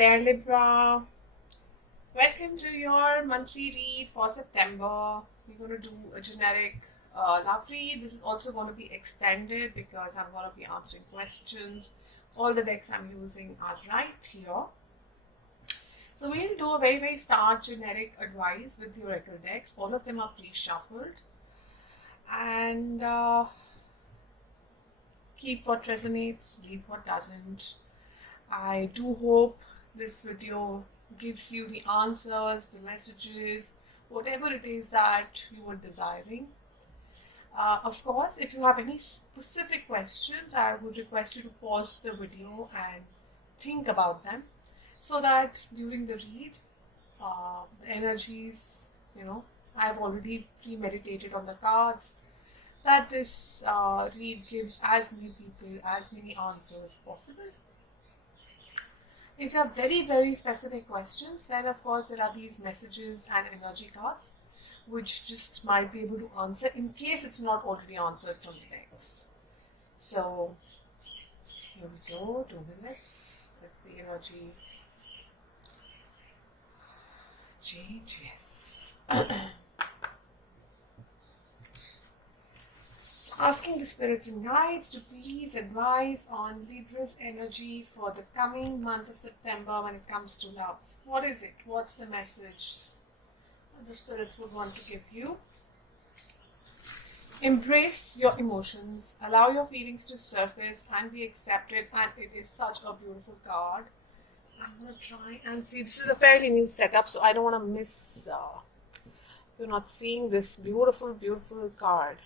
there, Libra. Welcome to your monthly read for September. We're going to do a generic love read. This is also going to be extended because I'm going to be answering questions. All the decks I'm using are right here. So we'll do a very start generic advice with the oracle decks. All of them are pre-shuffled. And keep what resonates, leave what doesn't. I do hope this video gives you the answers, the messages, whatever it is that you were desiring. Of course, if you have any specific questions, I would request you to pause the video and think about them so that during the read, the energies, I've already premeditated on the cards, that this read gives as many people as many answers as possible. If you have very specific questions, then of course there are these messages and energy cards which just might be able to answer in case it's not already answered from the decks. So here we go, 2 minutes, let the energy change. Yes. Asking the spirits and guides to please advise on Libra's energy for the coming month of September when it comes to love. What is it? What's the message that the spirits would want to give you? Embrace your emotions. Allow your feelings to surface and be accepted. And it is such a beautiful card. I'm going to try and see. This is a fairly new setup, so I don't want to miss. You're not seeing this beautiful card.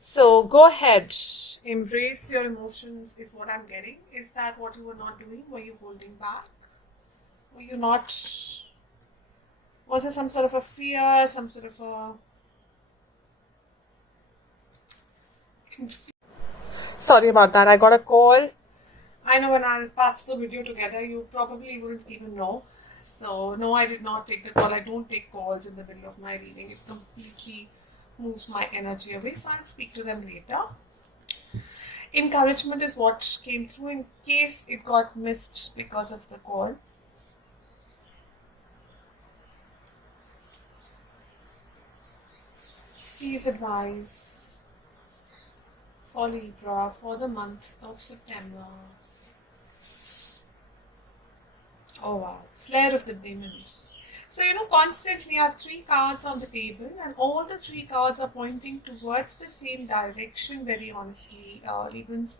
So go ahead, embrace your emotions is what I'm getting. Is that what you were not doing? Were you holding back? Were you not, was there some sort of a fear, some sort of a... Sorry about that, I got a call. I know when I'll patch the video together, you probably wouldn't even know. So no, I did not take the call. I don't take calls in the middle of my reading. It completely moves my energy away, so I'll speak to them later. Encouragement is what came through in case it got missed because of the call. Please advise for Libra for the month of September. Oh wow, Slayer of the Demons. So, constantly I have 3 cards on the table and all the 3 cards are pointing towards the same direction, very honestly, Libans.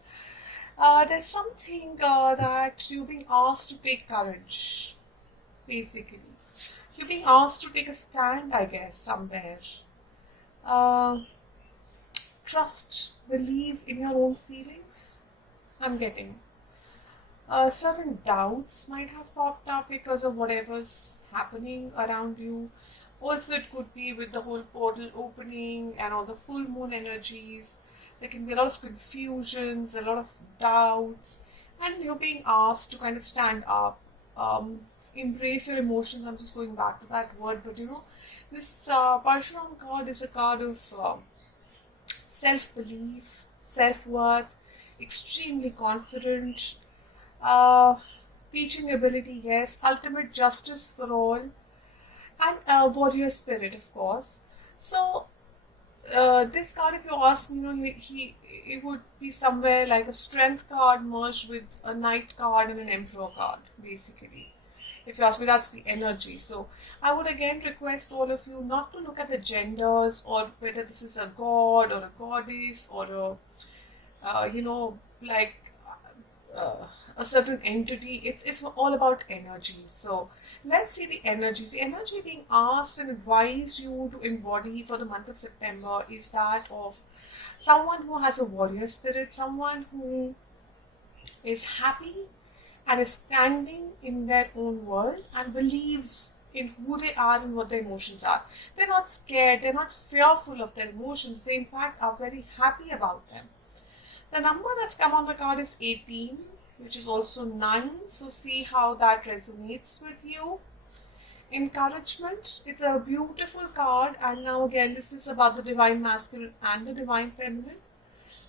There's something that you're being asked to take courage, basically. You're being asked to take a stand, I guess, somewhere. Trust, believe in your own feelings, I'm getting. Certain doubts might have popped up because of whatever's happening around you. Also, it could be with the whole portal opening and all the full moon energies. There can be a lot of confusions, a lot of doubts, and you're being asked to kind of stand up, embrace your emotions. I'm just going back to that word, but this Parshuram card is a card of self-belief, self-worth, extremely confident, teaching ability, yes, ultimate justice for all, and warrior spirit, of course. So this card, if you ask me, it would be somewhere like a strength card merged with a knight card and an emperor card, basically. If you ask me, that's the energy. So I would again request all of you not to look at the genders or whether this is a god or a goddess or a certain entity. It's all about energy. So let's see the energy. The energy being asked and advised you to embody for the month of September is that of someone who has a warrior spirit, someone who is happy and is standing in their own world and believes in who they are and what their emotions are. They're not scared, they're not fearful of their emotions, they in fact are very happy about them. The number that's come on the card is 18, which is also 9, so see how that resonates with you. Encouragement, it's a beautiful card, and now again this is about the divine masculine and the divine feminine.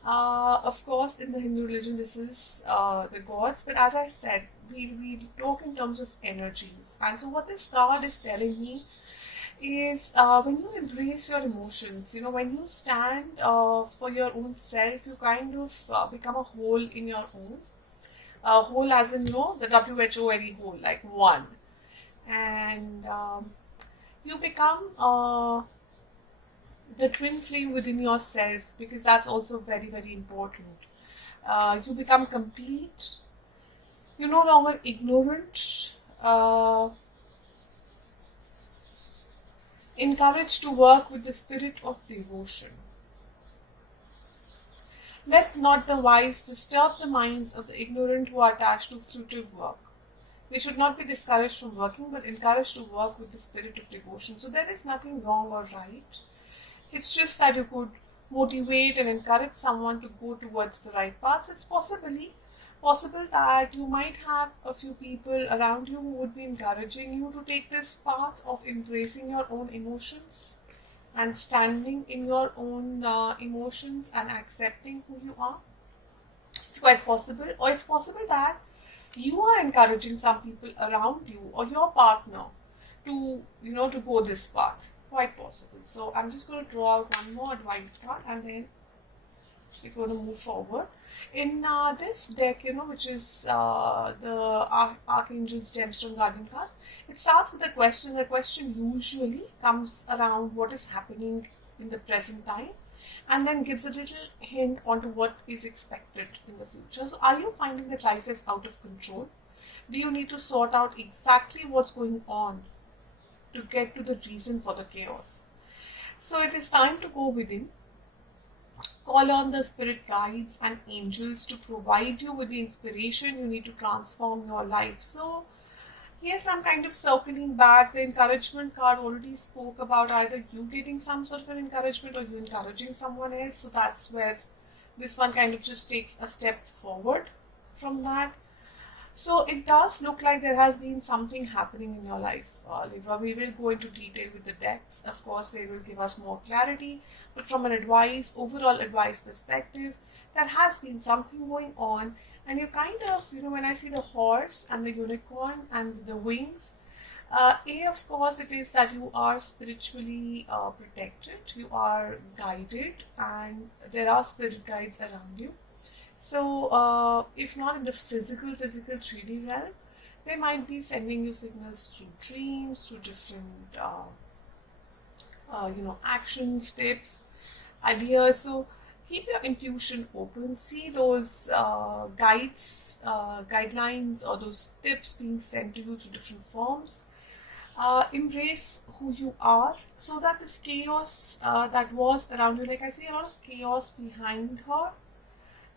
Of course, in the Hindu religion, this is the gods, but as I said, we talk in terms of energies. And so, what this card is telling me is when you embrace your emotions, when you stand for your own self, you kind of become a whole in your own. Whole as in, the WHO whole, like one. And you become the twin flame within yourself, because that's also very, very important. You become complete. You're no longer ignorant. Encouraged to work with the spirit of devotion. Let not the wise disturb the minds of the ignorant who are attached to fruitive work. We should not be discouraged from working, but encouraged to work with the spirit of devotion. So there is nothing wrong or right. It's just that you could motivate and encourage someone to go towards the right path. So it's possible that you might have a few people around you who would be encouraging you to take this path of embracing your own emotions and standing in your own emotions and accepting who you are. It's quite possible. Or it's possible that you are encouraging some people around you or your partner to go this path. Quite possible. So I'm just going to draw out one more advice card and then we're going to move forward. In this deck, which is the Archangel's Gemstone Guardian cards, it starts with a question. The question usually comes around what is happening in the present time and then gives a little hint onto what is expected in the future. So are you finding that life is out of control? Do you need to sort out exactly what's going on to get to the reason for the chaos? So it is time to go within. Call on the spirit guides and angels to provide you with the inspiration you need to transform your life. So yes, I'm kind of circling back. The encouragement card already spoke about either you getting some sort of an encouragement or you encouraging someone else. So that's where this one kind of just takes a step forward from that. So it does look like there has been something happening in your life, Libra. We will go into detail with the decks. Of course, they will give us more clarity. But from an overall advice perspective, there has been something going on. And you kind of, when I see the horse and the unicorn and the wings, of course, it is that you are spiritually protected, you are guided, and there are spirit guides around you. So if not in the physical 3D realm, they might be sending you signals through dreams, through different actions, tips, ideas. So keep your intuition open. See those guidelines or those tips being sent to you through different forms. Embrace who you are so that this chaos that was around you, like I see a lot of chaos behind her,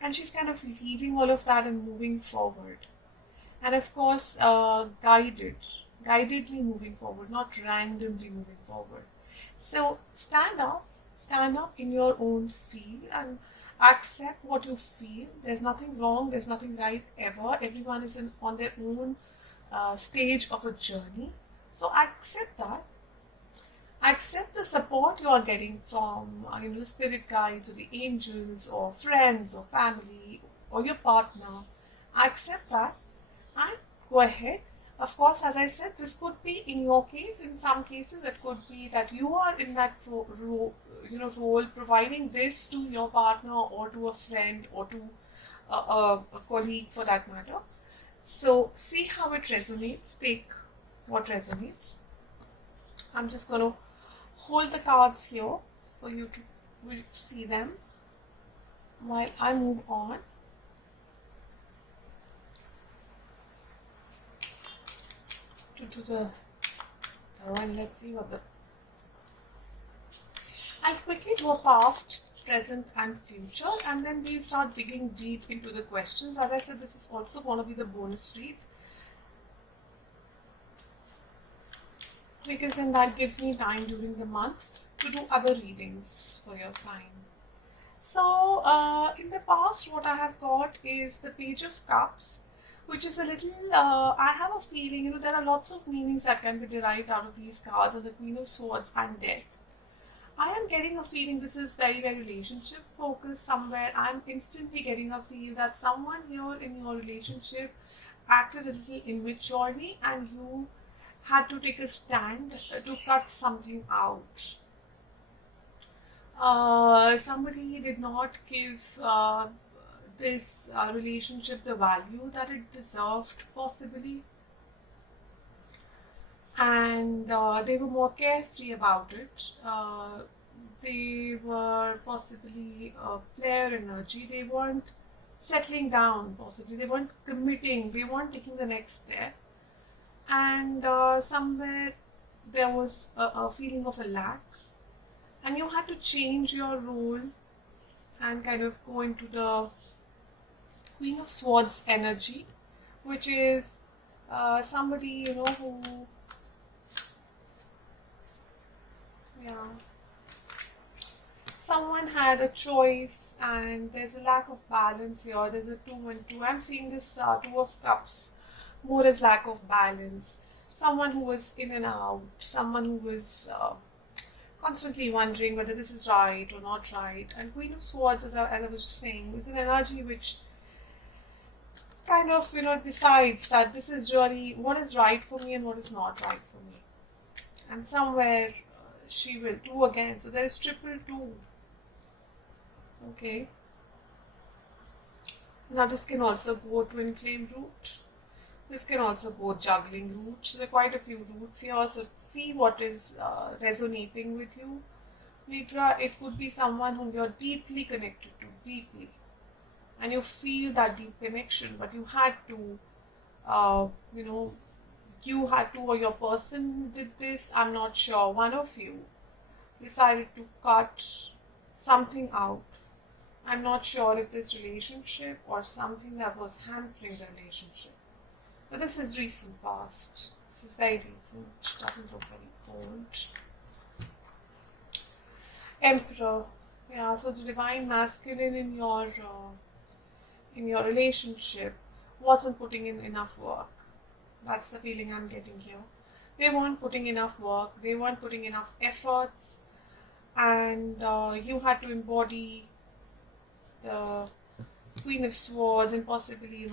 and she's kind of leaving all of that and moving forward. And of course, guidedly moving forward, not randomly moving forward. So stand up in your own field and accept what you feel. There's nothing wrong, there's nothing right ever. Everyone is on their own stage of a journey. So accept that. Accept the support you are getting from the spirit guides or the angels or friends or family or your partner. Accept that and go ahead. Of course, as I said, this could be in your case. In some cases, it could be that you are in that role, providing this to your partner or to a friend or to a colleague for that matter. So see how it resonates. Take what resonates. I'm just going to hold the cards here for you to see them while I move on. To the and let's see what I'll quickly go past, present and future, and then we'll start digging deep into the questions. As I said, this is also going to be the bonus read, because then that gives me time during the month to do other readings for your sign. So in the past, what I have got is the Page of Cups, which is a little, I have a feeling, there are lots of meanings that can be derived out of these cards, and the Queen of Swords and Death. I am getting a feeling this is very, very relationship focused somewhere. I'm instantly getting a feel that someone here in your relationship acted a little immaturely and you had to take a stand to cut something out. Somebody did not give this relationship the value that it deserved, possibly, and they were more carefree about it. They were possibly player energy. They weren't settling down, possibly. They weren't committing. They weren't taking the next step. And somewhere there was a feeling of a lack. And you had to change your role and kind of go into the Queen of Swords energy, which is somebody, who, yeah, someone had a choice and there's a lack of balance here. There's a 2 and 2. I'm seeing this 2 of Cups more as lack of balance. Someone who was in and out, someone who was constantly wondering whether this is right or not right. And Queen of Swords, as I was just saying, is an energy which kind of, decides that this is really what is right for me and what is not right for me. And somewhere she will do again. So there is triple 2. Okay. Now this can also go twin flame route. This can also go juggling route. So there are quite a few routes here. So see what is resonating with you. Libra, it could be someone whom you're deeply connected to, deeply. And you feel that deep connection, but you had to, you had to, or your person did this, I'm not sure. One of you decided to cut something out. I'm not sure if this relationship or something that was hampering the relationship. But this is recent past. This is very recent. It doesn't look very old. Emperor. Yeah, so the divine masculine in your relationship wasn't putting in enough work. That's the feeling I'm getting here. They weren't putting enough work. They weren't putting enough efforts. And you had to embody the Queen of Swords and possibly,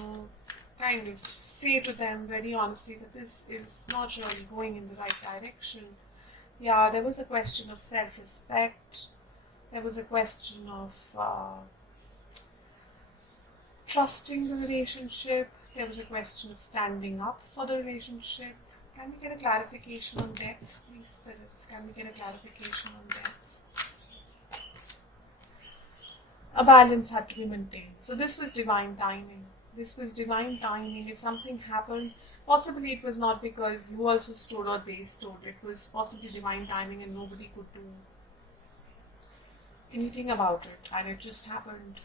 kind of say to them very honestly that this is not really going in the right direction. Yeah, there was a question of self-respect. There was a question of trusting the relationship. There was a question of standing up for the relationship. Can we get a clarification on death, please, spirits? Can we get a clarification on death? A balance had to be maintained. So this was divine timing. This was divine timing. If something happened, possibly it was not because you also stood or they stood. It was possibly divine timing and nobody could do anything about it. And it just happened.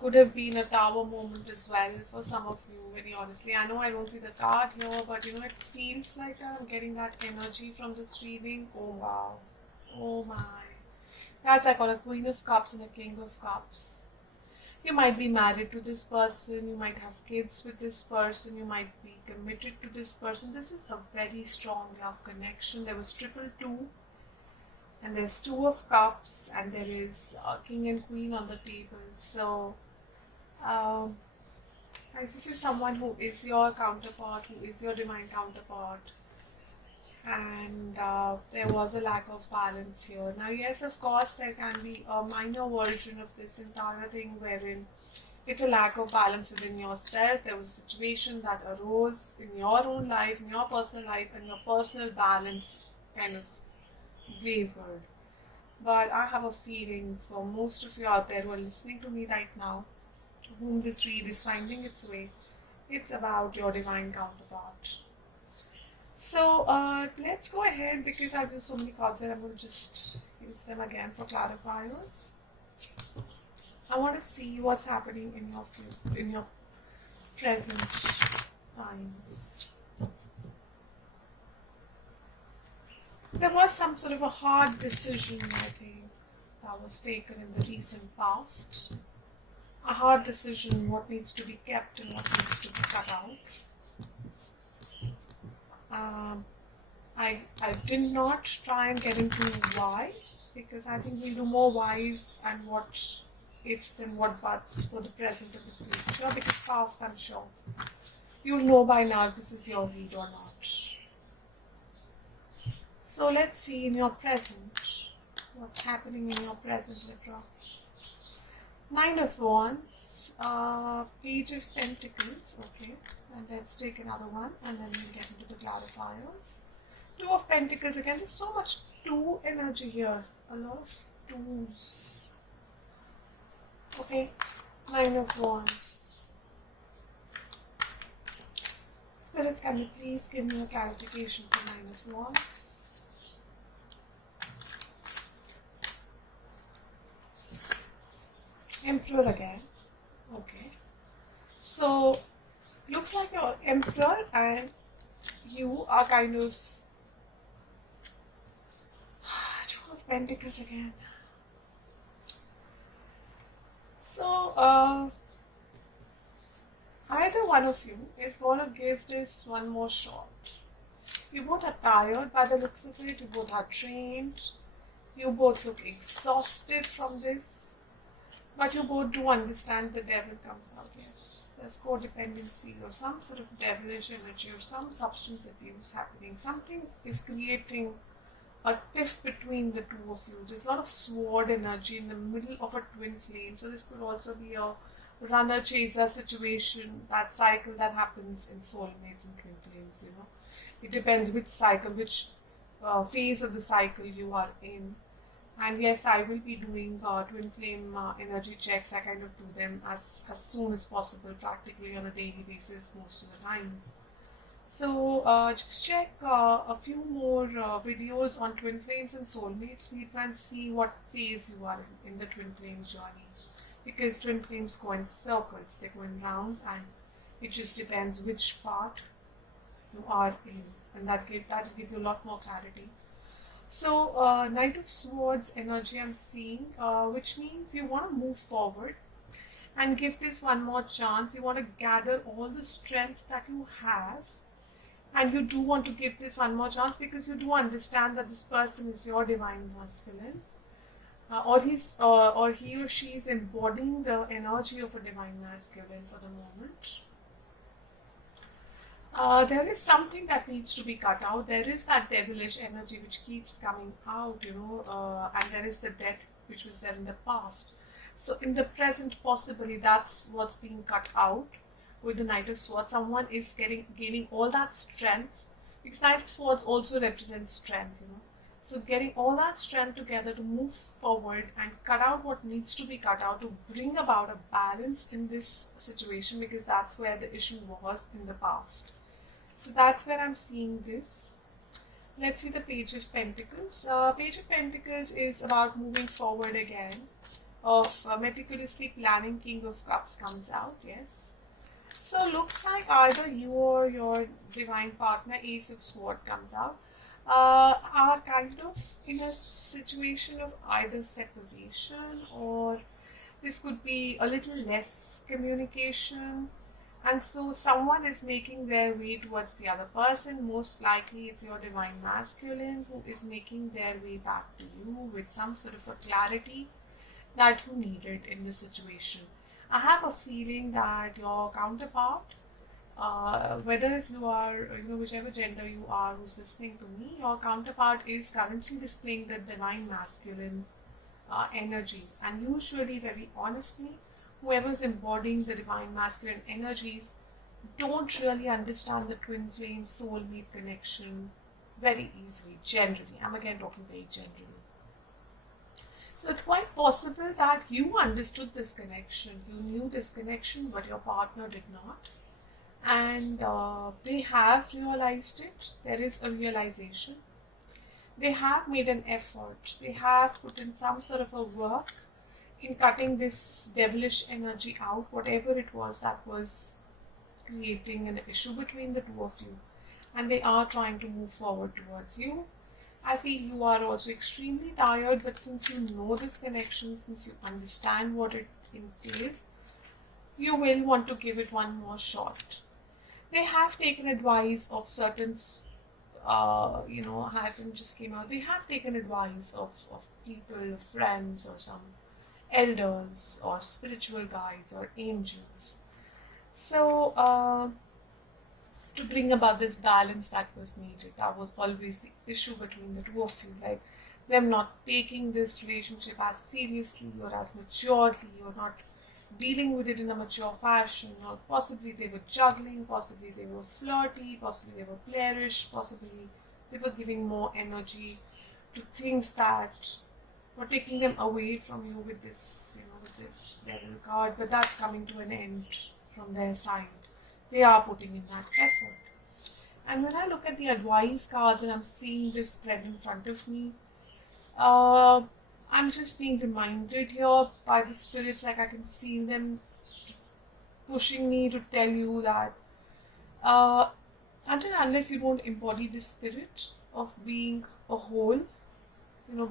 Could have been a tower moment as well for some of you, very honestly. I know I don't see the card here, but it feels like I'm getting that energy from this reading. Oh wow. Oh my. That's like a Queen of Cups and a King of Cups. You might be married to this person, you might have kids with this person, you might be committed to this person. This is a very strong love connection. There was triple 2, and there's 2 of Cups, and there is King and Queen on the table. So, this is someone who is your counterpart, who is your divine counterpart. And there was a lack of balance here. Now, yes, of course, there can be a minor version of this entire thing wherein it's a lack of balance within yourself. There was a situation that arose in your own life, in your personal life, and your personal balance kind of wavered. But I have a feeling for most of you out there who are listening to me right now, to whom this read is finding its way, it's about your divine counterpart. So let's go ahead, because I do so many cards and I'm going to just use them again for clarifiers. I want to see what's happening in your present times. There was some sort of a hard decision, I think, that was taken in the recent past. A hard decision, what needs to be kept and what needs to be cut out. I did not try and get into why, because I think we'll do more whys and what ifs and what buts for the present and the future, because past, I'm sure you'll know by now if this is your read or not. So let's see in your present, what's happening in your present, Libra. Nine of Wands, Page of Pentacles, okay, and let's take another one and then we'll get into the clarifiers. Two of Pentacles again, there's so much two energy here, a lot of twos, okay, Nine of Wands. Spirits, can you please give me a clarification for Nine of Wands? Emperor again, okay, so looks like you're Emperor and you are kind of Two of Pentacles again. So either one of you is going to give this one more shot. You both are tired by the looks of it, you both are drained, you both look exhausted from this. But you both do understand the devil comes out, yes. There's codependency or some sort of devilish energy or some substance abuse happening. Something is creating a tiff between the two of you. There's a lot of sword energy in the middle of a twin flame. So this could also be a runner-chaser situation, that cycle that happens in soulmates and twin flames, you know. It depends which cycle, which phase of the cycle you are in. And yes, I will be doing twin flame energy checks. I kind of do them as soon as possible, practically on a daily basis most of the times. So just check a few more videos on twin flames and soulmates. We can see what phase you are in the twin flame journey. Because twin flames go in circles, they go in rounds, and it just depends which part you are in. And that will give you a lot more clarity. So, Knight of Swords energy I'm seeing, which means you want to move forward and give this one more chance. You want to gather all the strength that you have, and you do want to give this one more chance because you do understand that this person is your divine masculine, or he or she is embodying the energy of a divine masculine for the moment. There is something that needs to be cut out. There is that devilish energy which keeps coming out, you know, and there is the death which was there in the past. So in the present, possibly that's what's being cut out with the Knight of Swords. Someone is gaining all that strength, because Knight of Swords also represents strength, you know. So getting all that strength together to move forward and cut out what needs to be cut out to bring about a balance in this situation, because that's where the issue was in the past. So that's where I'm seeing this. Let's see the Page of Pentacles. Page of Pentacles is about moving forward again. Of meticulously planning. King of Cups comes out, yes. So looks like either you or your divine partner, Ace of Swords comes out, are kind of in a situation of either separation, or this could be a little less communication. And so someone is making their way towards the other person. Most likely it's your divine masculine who is making their way back to you with some sort of a clarity that you needed in the situation. I have a feeling that your counterpart, whether you are, you know, whichever gender you are who's listening to me, your counterpart is currently displaying the divine masculine energies. And usually, very honestly, whoever's embodying the divine masculine energies don't really understand the twin flame soulmate connection very easily, generally. I'm again talking very generally. So it's quite possible that you understood this connection, you knew this connection, but your partner did not. And they have realized it. There is a realization. They have made an effort. They have put in some sort of a work in cutting this devilish energy out, whatever it was that was creating an issue between the two of you. And they are trying to move forward towards you. I feel you are also extremely tired, but since you know this connection, since you understand what it entails, you will want to give it one more shot. They have taken advice of certain hyphen just came out. They have taken advice of people, friends, or some elders, or spiritual guides, or angels. So, to bring about this balance that was needed, that was always the issue between the two of you. Like, them not taking this relationship as seriously or as maturely, or not dealing with it in a mature fashion, or possibly they were juggling, possibly they were flirty, possibly they were playerish, possibly they were giving more energy to things that were taking them away from you with this, with this devil card. But that's coming to an end from their side. They are putting in that effort. And when I look at the advice cards and I'm seeing this spread in front of me, I'm just being reminded here by the spirits, like I can feel them pushing me to tell you that until and unless you don't embody the spirit of being a whole,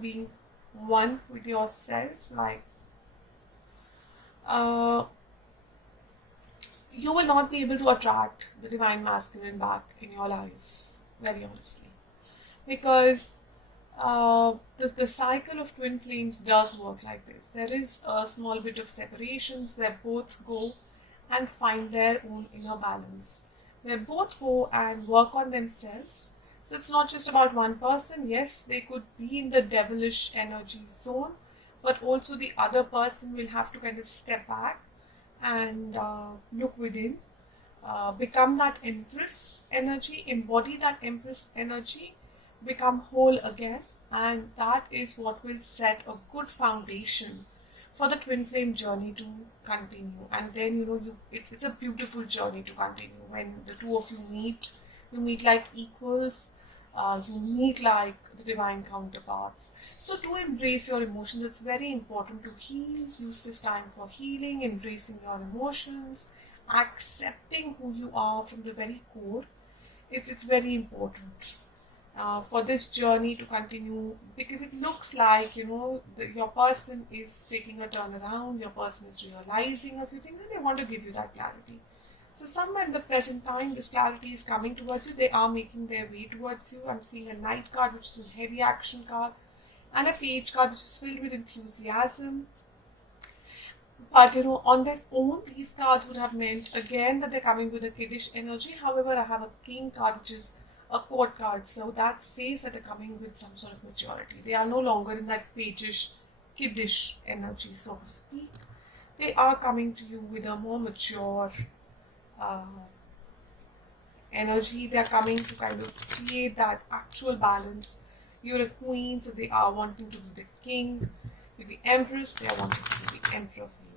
being one with yourself, like you will not be able to attract the divine masculine back in your life, very honestly. Because the cycle of twin flames does work like this. There is a small bit of separations where both go and find their own inner balance, where both go and work on themselves. So it's not just about one person. Yes, they could be in the devilish energy zone, but also the other person will have to kind of step back and look within, become that empress energy, embody that empress energy, become whole again, and that is what will set a good foundation for the twin flame journey to continue. And then it's a beautiful journey to continue. When the two of you meet like equals, you meet like the divine counterparts. So to embrace your emotions, it's very important to heal. Use this time for healing, embracing your emotions, accepting who you are from the very core. It's very important for this journey to continue, because it looks like your person is taking a turnaround, your person is realizing a few things, and they want to give you that clarity. So somewhere in the present time, this clarity is coming towards you. They are making their way towards you. I'm seeing a knight card, which is a heavy action card, and a page card, which is filled with enthusiasm. But on their own, these cards would have meant again that they're coming with a kiddish energy. However, I have a king card, which is a court card, so that says that they're coming with some sort of maturity. They are no longer in that pageish, kiddish energy, so to speak. They are coming to you with a more mature energy. They are coming to kind of create that actual balance. You're a queen, so they are wanting to be the king. You're the empress, they are wanting to be the emperor for you.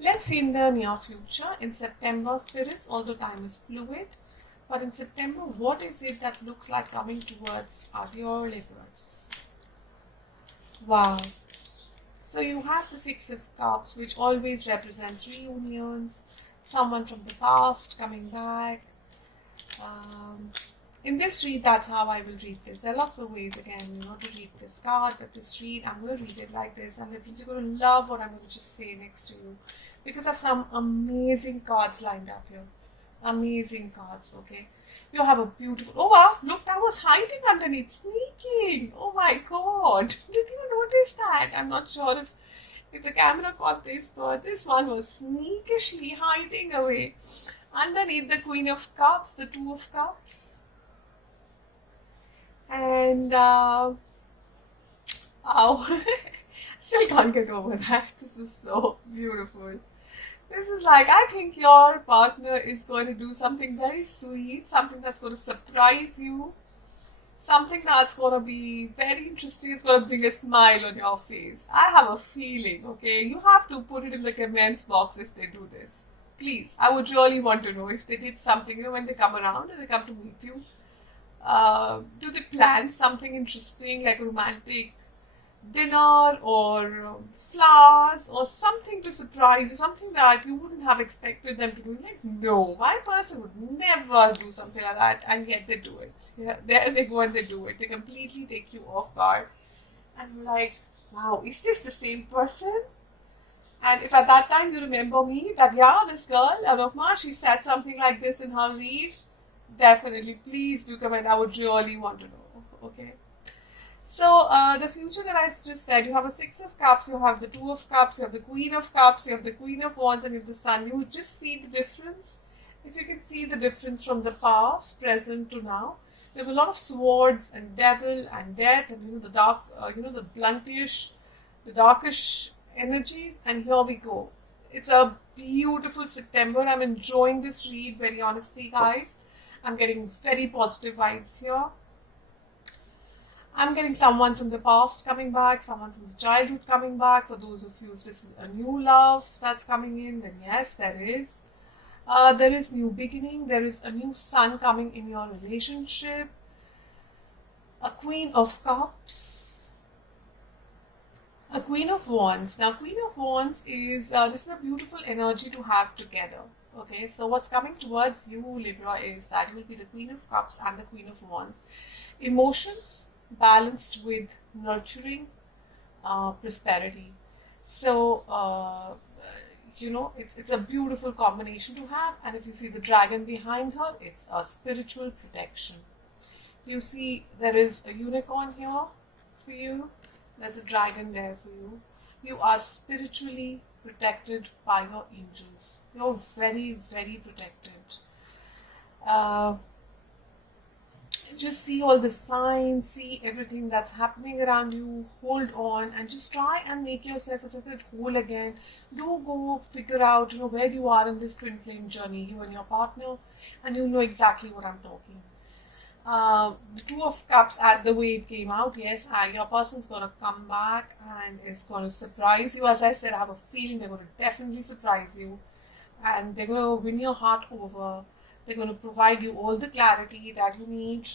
Let's see in the near future, in September, spirits, although time is fluid, but in September, what is it that looks like coming towards your Libras? Wow. So you have the Six of Cups, which always represents reunions, someone from the past coming back. In this read, that's how I will read this. There are lots of ways, again, to read this card, but this read, I'm going to read it like this, and the prince are going to love what I'm going to just say next to you, because I have some amazing cards lined up here. Amazing cards, okay? You have a beautiful... Oh, wow, look, that was hiding underneath, sneaking. Oh, my God. Did you notice that? I'm not sure if the camera caught this, but this one was sneakishly hiding away underneath the Queen of Cups, the Two of Cups. And, oh, still can't get over that. This is so beautiful. This is like, I think your partner is going to do something very sweet, something that's going to surprise you, something that's going to be very interesting. It's going to bring a smile on your face. I have a feeling, okay? You have to put it in the comments box if they do this. Please, I would really want to know if they did something, when they come around and they come to meet you. Do they plan something interesting, like romantic dinner or flowers or something to surprise you, something that you wouldn't have expected them to do? Like, no, my person would never do something like that, and yet they do it. Yeah, there they go and they do it. They completely take you off guard, and you're like, wow, is this the same person? And if at that time you remember me, that this girl, Anupma, she said something like this in her read, Definitely, please do comment. I would really want to know. Okay. So, the future that I just said, you have a Six of Cups, you have the Two of Cups, you have the Queen of Cups, you have the Queen of Wands, and you have the Sun. You would just see the difference. If you can see the difference from the past, present to now, there were a lot of swords and devil and death and the dark, the bluntish, the darkish energies. And here we go. It's a beautiful September. I'm enjoying this read very honestly, guys. I'm getting very positive vibes here. I'm getting someone from the past coming back, someone from the childhood coming back. For those of you, if this is a new love that's coming in, then yes, there is. There is new beginning. There is a new sun coming in your relationship. A Queen of Cups. A Queen of Wands. Now, Queen of Wands is, this is a beautiful energy to have together. Okay, so what's coming towards you, Libra, is that you will be the Queen of Cups and the Queen of Wands. Emotions balanced with nurturing, prosperity. So, it's a beautiful combination to have. And if you see the dragon behind her, it's a spiritual protection. You see there is a unicorn here for you. There's a dragon there for you. You are spiritually protected by your angels. You're very, very protected. Just see all the signs, see everything that's happening around you, hold on and just try and make yourself a separate whole again. Do go figure out, where you are in this twin flame journey, you and your partner, and you know exactly what I'm talking. The Two of Cups, the way it came out, yes, your person's going to come back and is going to surprise you. As I said, I have a feeling they're going to definitely surprise you and they're going to win your heart over. They're going to provide you all the clarity that you need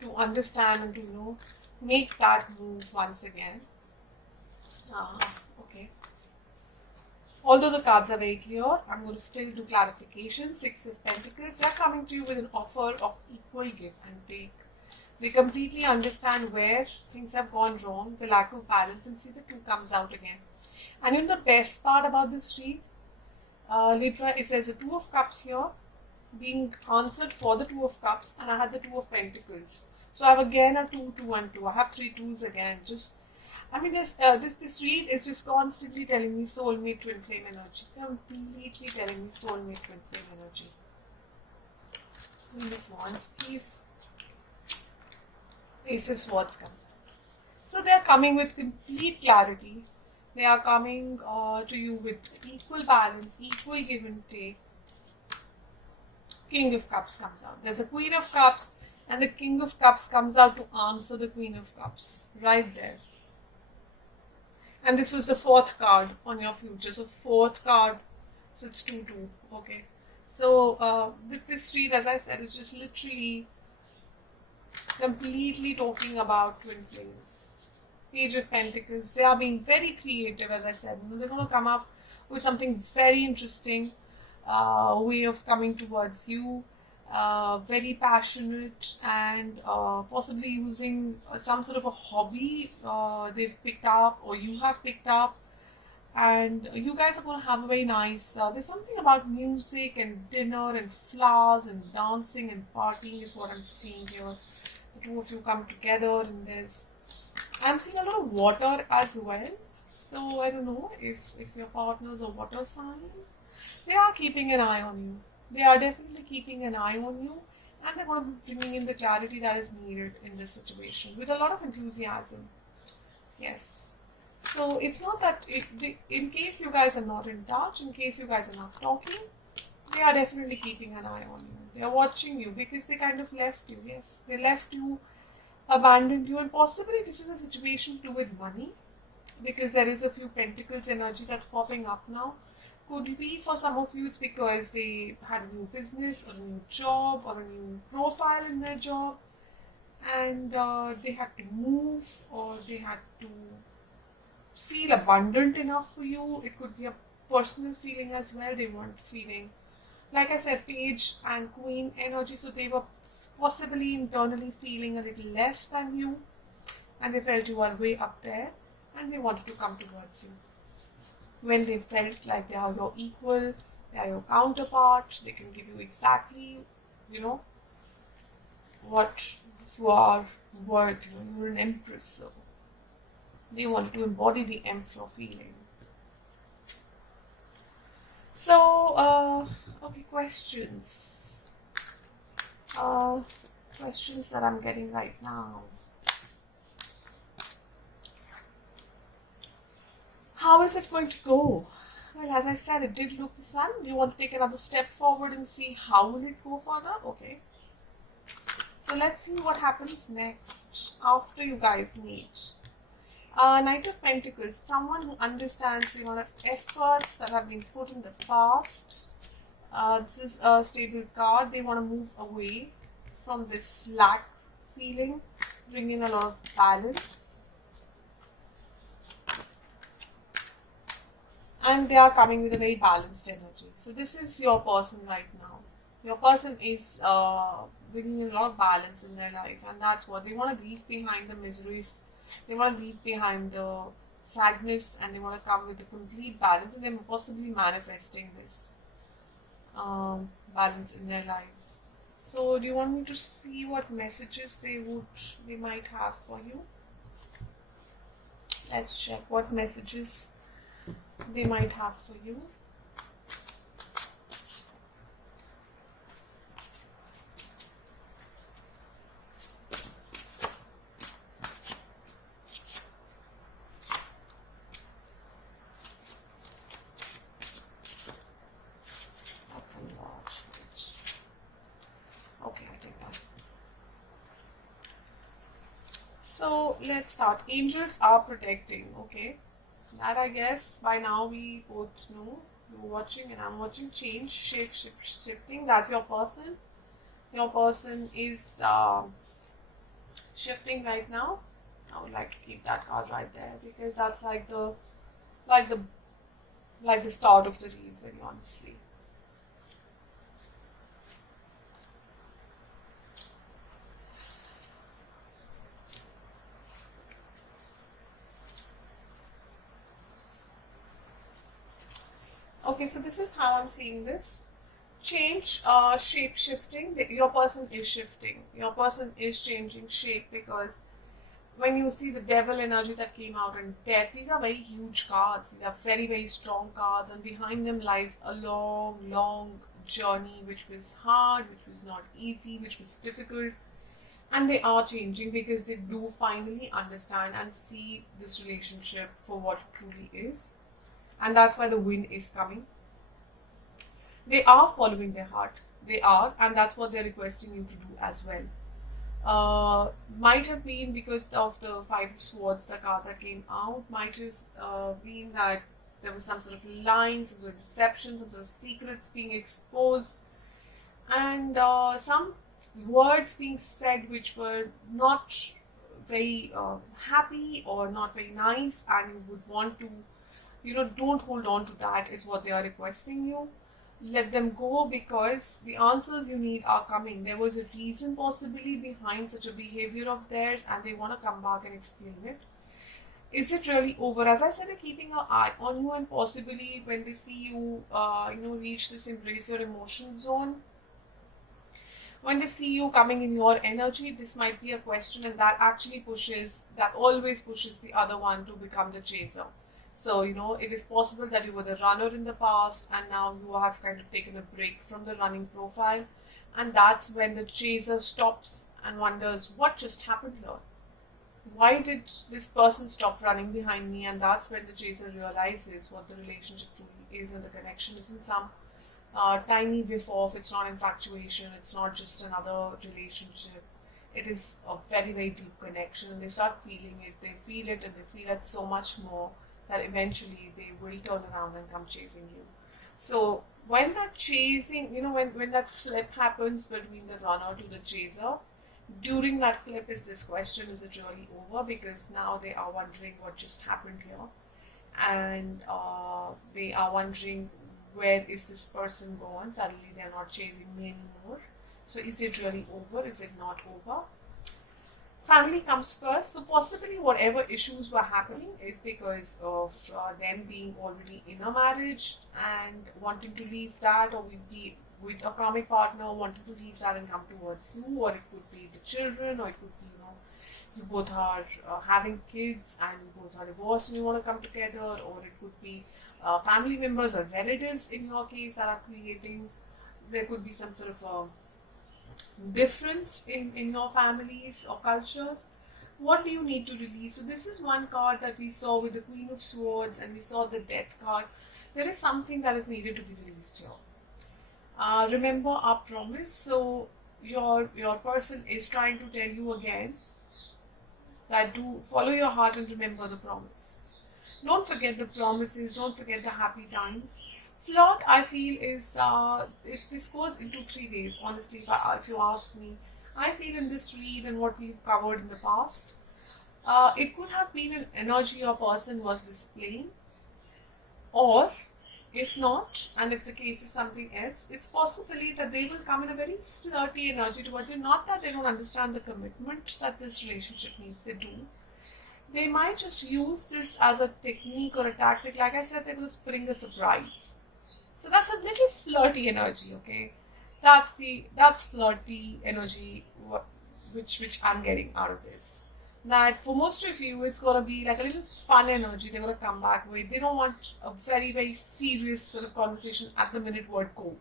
to understand and to, make that move once again. Okay. Although the cards are very clear, I'm going to still do clarification. Six of Pentacles, they're coming to you with an offer of equal give and take. They completely understand where things have gone wrong, the lack of balance, and see the two comes out again. And the best part about this read, Libra, is there's a Two of Cups here being answered for the Two of Cups, and I had the Two of Pentacles. So I have again a 2, 2 and 2. I have 3 twos again. This read is just constantly telling me soulmate twin flame energy. Completely telling me soulmate twin flame energy. Queen of Wands, please. Ace of Swords comes out. So they are coming with complete clarity. They are coming to you with equal balance, equal give and take. King of Cups comes out. There's a Queen of Cups and the King of Cups comes out to answer the Queen of Cups. Right there. And this was the 4th card on your future. So 4th card. So it's 2, 2. Okay. So this read, as I said, is just literally completely talking about twin flames. Page of Pentacles. They are being very creative, as I said. They're going to come up with something very interesting. Way of coming towards you, very passionate and possibly using some sort of a hobby they've picked up or you have picked up, and you guys are going to have a very nice, there's something about music and dinner and flowers and dancing and partying is what I'm seeing here. The two of you come together and I'm seeing a lot of water as well. So I don't know if your partner's a water sign. They are keeping an eye on you. They are definitely keeping an eye on you, and they're going to be bringing in the clarity that is needed in this situation with a lot of enthusiasm. Yes. So it's not that in case you guys are not in touch, in case you guys are not talking, they are definitely keeping an eye on you. They are watching you because they kind of left you. Yes, they left you, abandoned you, and possibly this is a situation to do with money because there is a few Pentacles energy that's popping up now. Could be for some of you it's because they had a new business or a new job or a new profile in their job and they had to move or they had to feel abundant enough for you. It could be a personal feeling as well. They weren't feeling, like I said, Page and Queen energy, so they were possibly internally feeling a little less than you and they felt you were way up there and they wanted to come towards you. When they felt like they are your equal, they are your counterpart, they can give you exactly, what you are worth. You're an empress, so they wanted to embody the emperor feeling. So, okay, questions. Questions that I'm getting right now. How is it going to go? Well, as I said, it did look the sun. Do you want to take another step forward and see how will it go further? Okay. So let's see what happens next after you guys meet. Knight of Pentacles, someone who understands the amount of efforts that have been put in the past. This is a stable card. They want to move away from this lack feeling, bring in a lot of balance. And they are coming with a very balanced energy. So this is your person right now. Your person is bringing in a lot of balance in their life, and that's what they want to leave behind the miseries. They want to leave behind the sadness, and they want to come with a complete balance, and they're possibly manifesting this balance in their lives. So do you want me to see what messages they might have for you? Let's check what messages they might have for you. Okay, I take that. So let's start. Angels are protecting. Okay, that I guess by now we both know. You're watching and I'm watching. Change, shifting. That's your person. Your person is shifting right now. I would like to keep that card right there because that's like the start of the read, very honestly. Okay, so this is how I'm seeing this. Change, shape shifting. Your person is shifting. Your person is changing shape because when you see the devil energy that came out and death, these are very huge cards. These are very, very strong cards, and behind them lies a long, long journey which was hard, which was not easy, which was difficult. And they are changing because they do finally understand and see this relationship for what it truly is. And that's why the wind is coming. They are following their heart. They are, and that's what they're requesting you to do as well. Might have been because of the Five of Swords, the card that came out. Might have been that there was some sort of line, some sort of deception, some sort of secrets being exposed, and some words being said which were not very happy or not very nice, and you would want to, don't hold on to that, is what they are requesting you. Let them go because the answers you need are coming. There was a reason possibly behind such a behavior of theirs, and they want to come back and explain it. Is it really over? As I said, they're keeping an eye on you, and possibly when they see you, reach this embrace your emotion zone, when they see you coming in your energy, this might be a question, and that always pushes the other one to become the chaser. So, it is possible that you were the runner in the past and now you have kind of taken a break from the running profile. And that's when the chaser stops and wonders, what just happened here? Why did this person stop running behind me? And that's when the chaser realizes what the relationship truly is, and the connection isn't some tiny whiff off. It's not infatuation. It's not just another relationship. It is a very, very deep connection, and they start feeling it. They feel it, and they feel it so much more that eventually they will turn around and come chasing you. So when that chasing, when that flip happens between the runner to the chaser, during that flip is this question, is it really over? Because now they are wondering what just happened here. And they are wondering, where is this person gone? Suddenly they're not chasing me anymore. So is it really over? Is it not over? Family comes first. So possibly whatever issues were happening is because of them being already in a marriage and wanting to leave that, or with a karmic partner wanting to leave that and come towards you, or it could be the children, or it could be, you both are having kids and you both are divorced and you want to come together, or it could be family members or relatives in your case that are creating, there could be some sort of a difference in your families or cultures. What do you need to release? So this is one card that we saw with the Queen of Swords, and we saw the Death card. There is something that is needed to be released here. Remember our promise. So your person is trying to tell you again that do follow your heart and remember the promise. Don't forget the promises. Don't forget the happy times. Flirt, I feel, is this goes into 3 ways. Honestly, if you ask me, I feel in this read and what we've covered in the past, it could have been an energy your person was displaying, or if not, and if the case is something else, it's possibly that they will come in a very flirty energy towards you. Not that they don't understand the commitment that this relationship needs, they do. They might just use this as a technique or a tactic. Like I said, they will spring a surprise. So that's a little flirty energy, okay? That's flirty energy, which I'm getting out of this. That for most of you, it's gonna be like a little fun energy. They're gonna come back with. They don't want a very, very serious sort of conversation at the minute word go.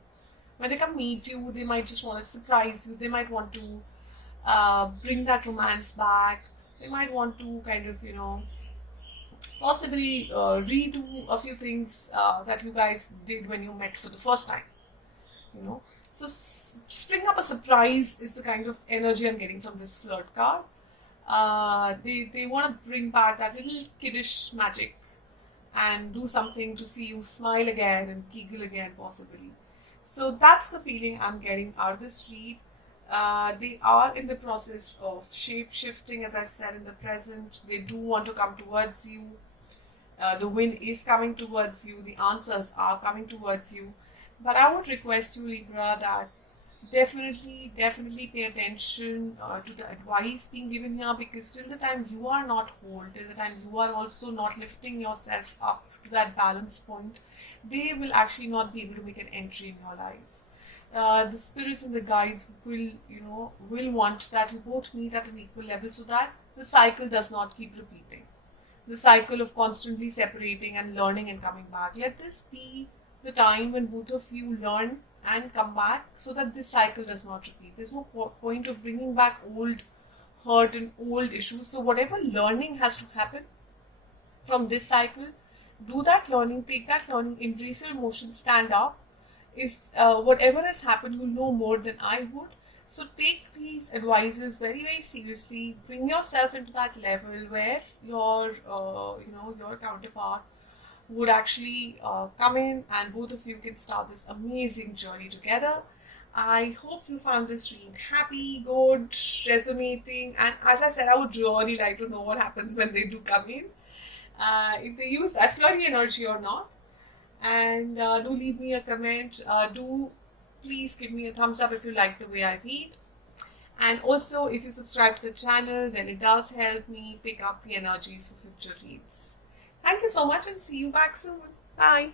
When they come meet you, they might just want to surprise you. They might want to bring that romance back. They might want to kind of, possibly redo a few things that you guys did when you met for the first time. So spring up a surprise is the kind of energy I'm getting from this flirt card. They want to bring back that little kiddish magic and do something to see you smile again and giggle again, possibly. So that's the feeling I'm getting out of this read. They are in the process of shape shifting, as I said, in the present. They do want to come towards you. The wind is coming towards you. The answers are coming towards you. But I would request you, Libra, that definitely pay attention to the advice being given here, because till the time you are not whole, till the time you are also not lifting yourself up to that balance point, they will actually not be able to make an entry in your life. The spirits and the guides will want that you both meet at an equal level, so that the cycle does not keep repeating. The cycle of constantly separating and learning and coming back. Let this be the time when both of you learn and come back, so that this cycle does not repeat. There's no point of bringing back old hurt and old issues. So whatever learning has to happen from this cycle, do that learning, take that learning, embrace your emotions, stand up. Is whatever has happened, you'll know more than I would. So take these advices very, very seriously. Bring yourself into that level where your counterpart would actually come in, and both of you can start this amazing journey together. I hope you found this read happy, good, resonating, and as I said, I would really like to know what happens when they do come in. If they use that flirty energy or not. And do leave me a comment. Do please give me a thumbs up if you like the way I read. And also, if you subscribe to the channel, then it does help me pick up the energies for future reads. Thank you so much, and see you back soon. Bye.